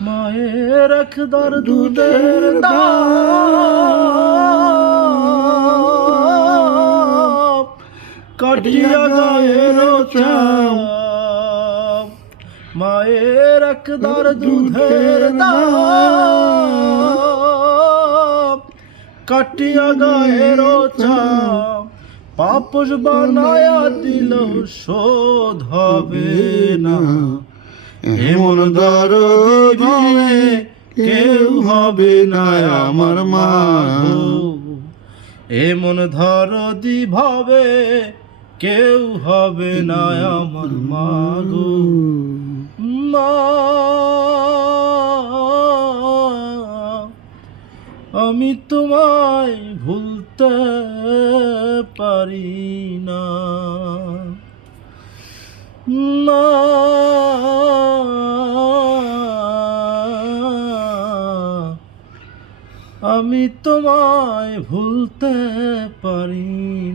মায়ের একদার দুধের দাম। কাটিয়া গায়ের চাম। মায়ের একদার দুধের দাম। কাটিয়া গায়ের চাম। পাপস বানায়া দিল শোধ হবে না। এমন দরদি কেউ হবে না আমার মা। এমন ধরদি ভাবে কেউ হবে না আমার মা গো আমি তোমায় ভুলতে পারি না না আমি তোমায় ভুলতে পারি